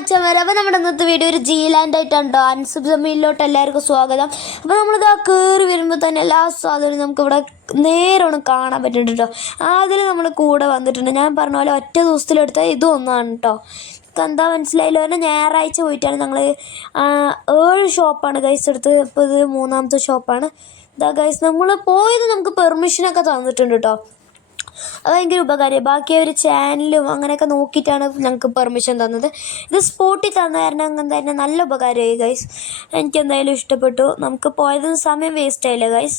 മച്ചന്മാരെ, അപ്പോൾ നമ്മുടെ ഇന്നത്തെ വീഡിയോ ഒരു ജീലാൻഡ് ആയിട്ടാണ്. അൻസുബ്സമീലിലോട്ട് എല്ലാവർക്കും സ്വാഗതം. അപ്പോൾ നമ്മളിതാ കയറി വരുമ്പോൾ തന്നെ എല്ലാ സാധനവും നമുക്കിവിടെ നേരെ കാണാൻ പറ്റുന്നുണ്ട് കേട്ടോ. അതിൽ നമ്മൾ കൂടെ വന്നിട്ടുണ്ട്. ഞാൻ പറഞ്ഞ പോലെ ഒറ്റ ദിവസത്തിലെടുത്ത ഇതും ഒന്നാണ് കേട്ടോ. എന്താ മനസ്സിലായില്ലോ? തന്നെ ഞായറാഴ്ച പോയിട്ടാണ് ഞങ്ങൾ 7 ഷോപ്പാണ് ഗൈസ് എടുത്ത്. ഇപ്പോൾ ഇത് 3ാമത്തെ ഷോപ്പാണ്. ഇതാ ഗൈസ് നമ്മൾ പോയത് നമുക്ക് പെർമിഷനൊക്കെ തന്നിട്ടുണ്ട് കേട്ടോ. അത് ഭയങ്കര ഉപകാരമായി. ബാക്കി ഒരു ചാനലും അങ്ങനെയൊക്കെ നോക്കിയിട്ടാണ് ഞങ്ങൾക്ക് പെർമിഷൻ തന്നത്. ഇത് സ്പോട്ടിൽ തന്ന കാരണം അങ്ങനെ തന്നെ നല്ല ഉപകാരമായി ഗൈസ്. എനിക്കെന്തായാലും ഇഷ്ടപ്പെട്ടു. നമുക്ക് പോയതിന് സമയം വേസ്റ്റ് ആയില്ല ഗൈസ്.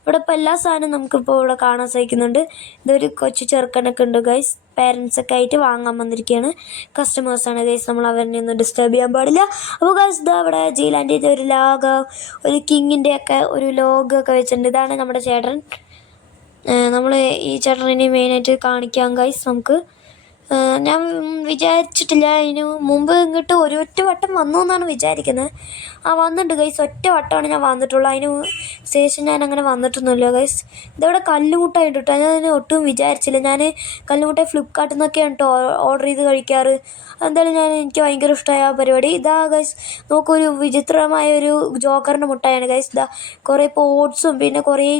ഇവിടെ ഇപ്പോൾ എല്ലാ സാധനവും നമുക്കിപ്പോൾ ഇവിടെ കാണാൻ സാധിക്കുന്നുണ്ട്. ഇതൊരു കൊച്ചു ചെറുക്കനൊക്കെ ഉണ്ട് ഗൈസ്. പേരൻസൊക്കെ ആയിട്ട് വാങ്ങാൻ വന്നിരിക്കുകയാണ്. കസ്റ്റമേഴ്സാണ് ഗൈസ്. നമ്മൾ അവരെ ഒന്നും ഡിസ്റ്റർബ് ചെയ്യാൻ പാടില്ല. അപ്പോൾ ഗൈസ് ഇതാ ഇവിടെ ജീലാൻഡിൻ്റെ ഒരു ലോഗോ, ഒരു കിങ്ങിൻ്റെയൊക്കെ ഒരു ലോഗോ ഒക്കെ വെച്ചിട്ടുണ്ട്. ഇതാണ് നമ്മുടെ ചേട്ടൻ. നമ്മൾ ഈ ചേട്ടനെ മെയിനായിട്ട് കാണിക്കാം ഗൈസ്. നമുക്ക് ഞാൻ വിചാരിച്ചിട്ടില്ല ഇതിന് മുമ്പ് ഇങ്ങോട്ട് ഒരൊറ്റ വട്ടം വന്നു എന്നാണ് വിചാരിക്കുന്നത്. വന്നിട്ടുണ്ട് ഗൈസ്. ഒറ്റ വട്ടമാണ് ഞാൻ വന്നിട്ടുള്ളൂ. അതിന് ശേഷം ഞാൻ അങ്ങനെ വന്നിട്ടൊന്നുമില്ല ഗൈസ്. ഇതവിടെ കല്ലുമുട്ടായിട്ട് കേട്ടോ. ഞാൻ ഒട്ടും വിചാരിച്ചില്ല. ഞാൻ കല്ലുമുട്ടായി ഫ്ലിപ്കാർട്ടിൽ നിന്നൊക്കെയാണ് കേട്ടോ ഓർഡർ ചെയ്ത് കഴിക്കാറ്. എന്തായാലും എനിക്ക് ഭയങ്കര ഇഷ്ടമായ ആ പരിപാടി. ഇതാ ഗൈസ് നോക്കൊരു വിചിത്രമായ ഒരു ജോക്കറിൻ്റെ മുട്ടായാണ് ഗൈസ്. ഇതാ കുറേ പോട്ട്സും പിന്നെ കുറേ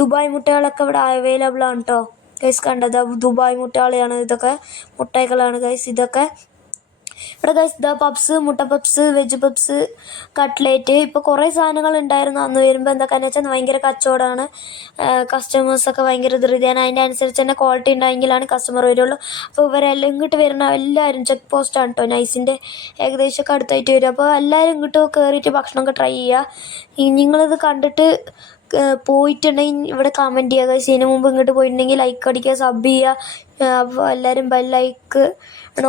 ദുബായ് മുട്ടകളൊക്കെ ഇവിടെ അവൈലബിൾ ആണ് കേട്ടോ ഗൈസ്. കണ്ടത് ദുബായ് മുട്ടകളാണ് ഇതൊക്കെ. മുട്ടായികളാണ് ഗൈസ് ഇതൊക്കെ. ഇവിടെ ഗൈസ് ഇതാ പപ്സ്, മുട്ട പപ്സ്, വെജ് പപ്സ്, കട്ട്ലേറ്റ്. ഇപ്പോൾ കുറേ സാധനങ്ങൾ ഉണ്ടായിരുന്നു അന്ന് വരുമ്പോൾ. എന്തൊക്കെയാണെന്ന് വെച്ചാൽ ഭയങ്കര കച്ചവടമാണ്. കസ്റ്റമേഴ്സൊക്കെ ഭയങ്കര ധൃതിയാണ്. അതിൻ്റെ അനുസരിച്ച് തന്നെ ക്വാളിറ്റി ഉണ്ടായെങ്കിലാണ് കസ്റ്റമർ വരുള്ളൂ. അപ്പോൾ ഇവരെല്ലാം ഇങ്ങോട്ട് വരുന്ന എല്ലാവരും ചെക്ക് പോസ്റ്റാണ് കേട്ടോ. നൈസിൻ്റെ ഏകദേശമൊക്കെ അടുത്തായിട്ട് വരും. അപ്പോൾ എല്ലാവരും ഇങ്ങോട്ട് കയറിയിട്ട് ഭക്ഷണമൊക്കെ ട്രൈ ചെയ്യുക. നിങ്ങളിത് കണ്ടിട്ട് പോയിട്ടുണ്ടെങ്കിൽ ഇവിടെ കമൻറ്റ് ചെയ്യുക ഗൈസ്. ഇതിന് മുമ്പ് ഇങ്ങോട്ട് പോയിട്ടുണ്ടെങ്കിൽ ലൈക്ക് അടിക്കുക, സബ് ചെയ്യുക. അപ്പോൾ എല്ലാവരും ബെല്ലൈക്ക്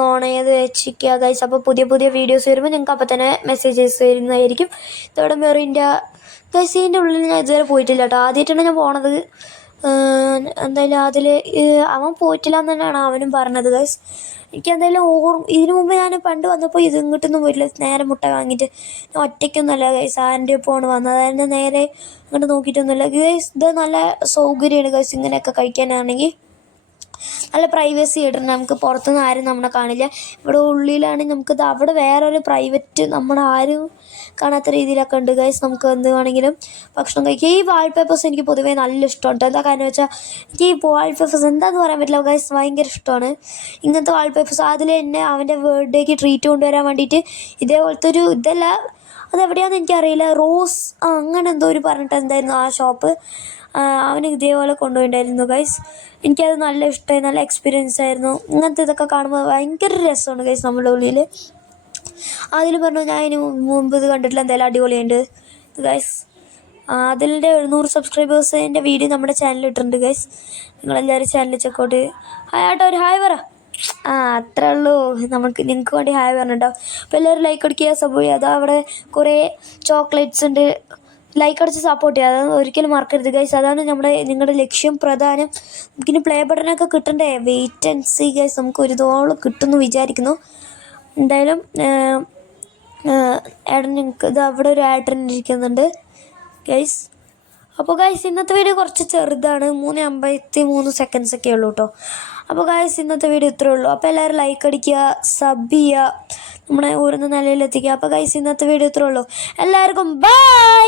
ഓൺ ചെയ്ത് വെച്ചിരിക്കുക ഗൈസ്. അപ്പോൾ പുതിയ പുതിയ വീഡിയോസ് വരുമ്പോൾ നിങ്ങൾക്ക് അപ്പോൾ തന്നെ മെസ്സേജസ് വരുന്നതായിരിക്കും. ഇതോടെ മെറിൻ്റെ ഗൈസ് ഇതിൻ്റെ ഉള്ളിൽ ഞാൻ ഇതുവരെ പോയിട്ടില്ല കേട്ടോ. ആദ്യമായിട്ടാണ് ഞാൻ പോണത്. എന്തായാലും അതിൽ അവൻ പോയിട്ടില്ല എന്ന് തന്നെയാണ് അവനും പറഞ്ഞത് ഗൈസ്. എനിക്കെന്തായാലും ഇതിനു മുമ്പ് ഞാൻ പണ്ട് വന്നപ്പോൾ ഇത് ഇങ്ങോട്ടൊന്നും പോയിട്ടില്ല. നേരെ മുട്ട വാങ്ങിയിട്ട് ഞാൻ ഒറ്റയ്ക്കൊന്നുമല്ല ഗൈസ്. ആൻ്റെ ഒപ്പമാണ് വന്നത്. അതിൻ്റെ നേരെ ഇങ്ങോട്ട് നോക്കിയിട്ടൊന്നുമില്ല ഗൈസ്. ഇത് നല്ല സൗകര്യമാണ് ഗൈസ്. ഇങ്ങനെയൊക്കെ കഴിക്കാനാണെങ്കിൽ നല്ല പ്രൈവസി ആയിട്ടുണ്ട്. നമുക്ക് പുറത്തുനിന്ന് ആരും നമ്മളെ കാണില്ല. ഇവിടെ ഉള്ളിലാണെങ്കിൽ നമുക്കിത് അവിടെ വേറൊരു പ്രൈവറ്റ് നമ്മുടെ ആരും കാണാത്ത രീതിയിലൊക്കെ ഉണ്ട് ഗൈസ്. നമുക്ക് എന്ത് വേണമെങ്കിലും ഭക്ഷണം കഴിക്കുക. ഈ വാൾപേപ്പേഴ്സ് എനിക്ക് പൊതുവേ നല്ല ഇഷ്ടമുണ്ട്. എന്താ കാരണം വെച്ചാൽ എനിക്ക് ഈ വാൾപേപ്പേഴ്സ് എന്താണെന്ന് പറയാൻ പറ്റില്ല ഗൈസ്. ഭയങ്കര ഇഷ്ടമാണ് ഇങ്ങനത്തെ വാൾപേപ്പേഴ്സ്. അതിൽ എന്നെ അവൻ്റെ ബർത്ത്ഡേക്ക് ട്രീറ്റ് കൊണ്ടുവരാൻ വേണ്ടിയിട്ട് ഇതേപോലത്തെ ഒരു ഇതല്ല, അതെവിടെയാണെന്ന് എനിക്കറിയില്ല. റോസ് അങ്ങനെ എന്തോ ഒരു പറഞ്ഞിട്ട് എന്തായിരുന്നു ആ ഷോപ്പ്. അവന് ഇതേപോലെ കൊണ്ടുപോയിട്ടുണ്ടായിരുന്നു ഗൈസ്. എനിക്കത് നല്ല ഇഷ്ടമായി. നല്ല എക്സ്പീരിയൻസ് ആയിരുന്നു. ഇങ്ങനത്തെ ഇതൊക്കെ കാണുമ്പോൾ ഭയങ്കര രസമാണ് ഗൈസ്. നമ്മുടെ ഉള്ളിൽ അതിൽ പറഞ്ഞു ഞാൻ ഇതിന് മുമ്പ് ഇത് കണ്ടിട്ടില്ല. എന്തായാലും അടിപൊളിയുണ്ട് ഗൈസ്. അതിൻ്റെ 700 സബ്സ്ക്രൈബേഴ്സിൻ്റെ വീഡിയോ നമ്മുടെ ചാനലിൽ ഇട്ടിട്ടുണ്ട് ഗൈസ്. നിങ്ങളെല്ലാവരും ചാനൽ ചെക്കൗട്ട്. ഹായ് ആട്ടോ, ഒരു ഹായ് പറ. അത്രേ ഉള്ളൂ. നിങ്ങൾക്ക് വേണ്ടി ഹായ് പറഞ്ഞിട്ടുണ്ടാവും. അപ്പോൾ എല്ലാവരും ലൈക്ക് അടിക്കുക, സബ് ചെയ്യുക. അതാ അവിടെ കുറേ ചോക്ലേറ്റ്സ് ഉണ്ട്. ലൈക്ക് അടിച്ച് സപ്പോർട്ട് ചെയ്യുക. അത് ഒരിക്കലും മറക്കരുത് ഗൈസ്. അതാണ് നിങ്ങളുടെ ലക്ഷ്യം പ്രധാനം. നമുക്കിനി പ്ലേ ബട്ടനൊക്കെ കിട്ടണ്ടേ? Wait and see guys. നമുക്ക് ഒരുതോളം കിട്ടുമെന്ന് വിചാരിക്കുന്നു. എന്തായാലും ഏട്ടൻ ഇത് അവിടെ ഒരു ഏട്ടൻ ഇരിക്കുന്നുണ്ട് ഗൈസ്. അപ്പോൾ ഗൈസ് ഇന്നത്തെ വീഡിയോ കുറച്ച് ചെറുതാണ്. 3:53 സെക്കൻഡ്സ് ഒക്കെ ഉള്ളൂ കേട്ടോ. അപ്പോൾ ഗൈസ് ഇന്നത്തെ വീഡിയോ ഇത്രേ ഉള്ളൂ. അപ്പോൾ എല്ലാവരും ലൈക്ക് അടിക്കുക, സബ് ചെയ്യുക, നമ്മുടെ ഊരുന്ന നിലയിലെത്തിക്കുക. അപ്പോൾ ഗൈസ് ഇന്നത്തെ വീഡിയോ ഇത്രേ ഉള്ളൂ. എല്ലാവർക്കും ബൈ.